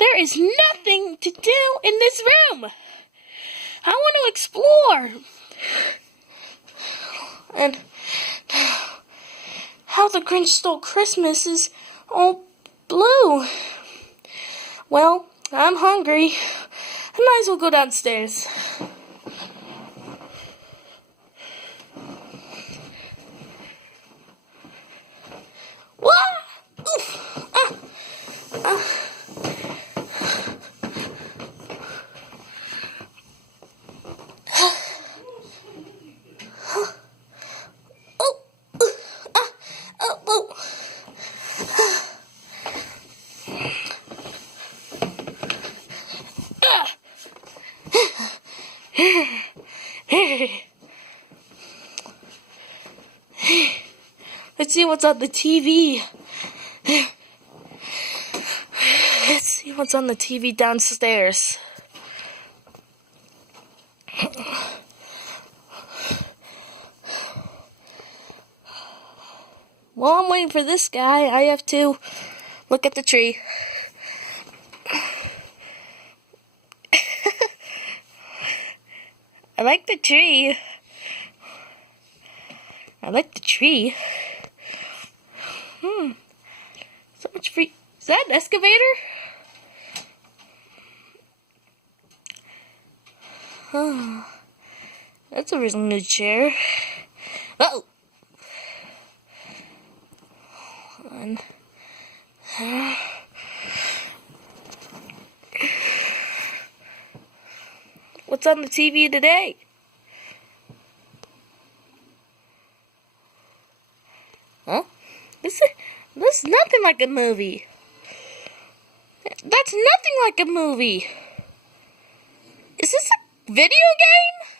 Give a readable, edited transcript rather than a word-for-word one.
There is nothing to do in this room. I want to explore. And How the Grinch Stole Christmas is all blue. Well, I'm hungry. I might as well go downstairs. Let's see what's on the TV. Let's see what's on the TV downstairs. While I'm waiting for this guy, I have to look at the tree. I like the tree. I like the tree. So much free. Is that an excavator? Oh, that's a real new chair. Uh-oh. What's on the TV today? Huh? This is nothing like a movie. That's nothing like a movie. Is this a video game?